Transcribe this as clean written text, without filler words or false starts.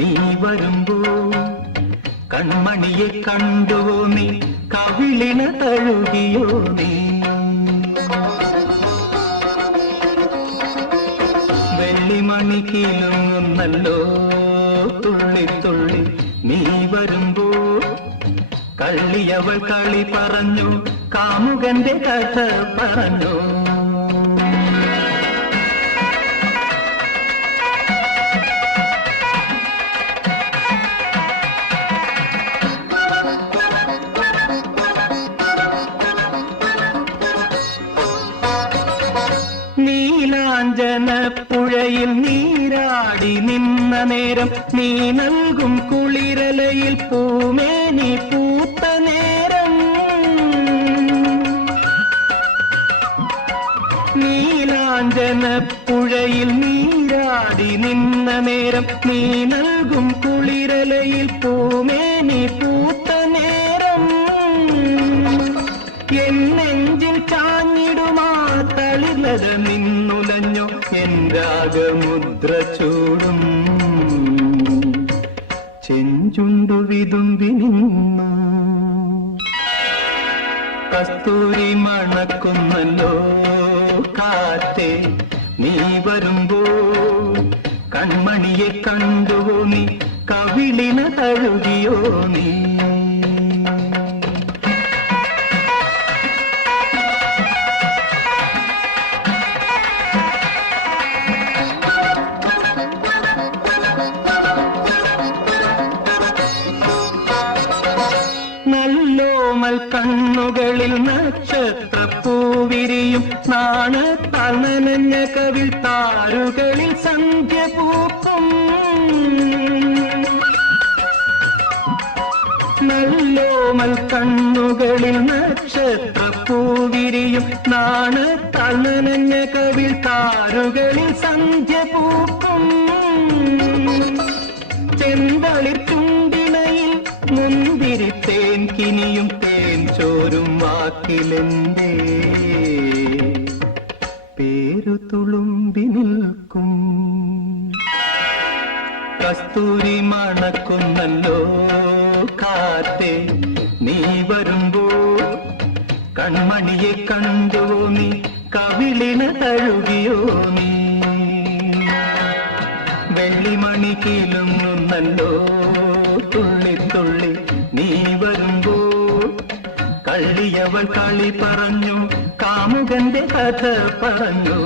നീ വരുമ്പോ കൺമണിയെ കണ്ടുവോ നീ കവിളിണ തഴുകിയോ നീ വെള്ളിമണി കീലുങ്ങുന്നല്ലോ തുള്ളി തുള്ളി നീ വരുമ്പോ കള്ളിയവൾ കളി പറഞ്ഞു കാമുകന്റെ കഥ പറഞ്ഞു നീലാഞ്ജനപ്പുഴയിൽ നീരാടി നിന്ന നേരം നീ നൽകും കുളിരലയിൽ പൂമേനി പൂത്ത നേരം നീലാഞ്ജനപ്പുഴയിൽ നീരാടി നിന്ന നേരം നീ നൽകും കുളിരലയിൽ പൂമേനി പൂത്ത നേരം എന്നെഞ്ചിൽ ചാഞ്ഞിടുമാ തളിലത നിന്നുലഞ്ഞോ എൻ രാഗമുദ്ര ചൂടും ചെഞ്ചുണ്ടു വിതുമ്പി നിന്നു കസ്തൂരി മണക്കുന്നല്ലോ കാറ്റേ നീ വരുമ്പോ കൺമണിയെ കണ്ടുവോ നീ കവിളിന തഴുകിയോ നീ നല്ലോമൽ കണ്ണുകളിൽ നക്ഷത്രപ്പൂവിരിയും നാണത്താൽ നനഞ്ഞ കവിൾ താരുകളിൽ സന്ധ്യ പൂക്കും നല്ലോമൽ കണ്ണുകളിൽ നക്ഷത്രപ്പൂവിരിയും നാണത്താൽ നനഞ്ഞ കവിൾ താരുകളിൽ സന്ധ്യ പൂക്കും ചെന്തളിർ ചുണ്ടിണയിൽ മുന്തിരി തേൻ കിനിയും തേൻ ചോരും വാക്കിലെന്തേ പേരു തുളുമ്പി നിൽക്കും കസ്തൂരി മണക്കുന്നല്ലോ കാറ്റേ നീ വരുമ്പോ കൺമണിയെ കണ്ടുവോ നീ കവിളിന തഴുകിയോ നീ വെള്ളിമണി കീലുങ്ങുന്നല്ലോ തുള്ളി തുള്ളി നീ വരുമ്പോ കള്ളിയവൾ കളി പറഞ്ഞു കാമുകന്റെ കഥ പറഞ്ഞു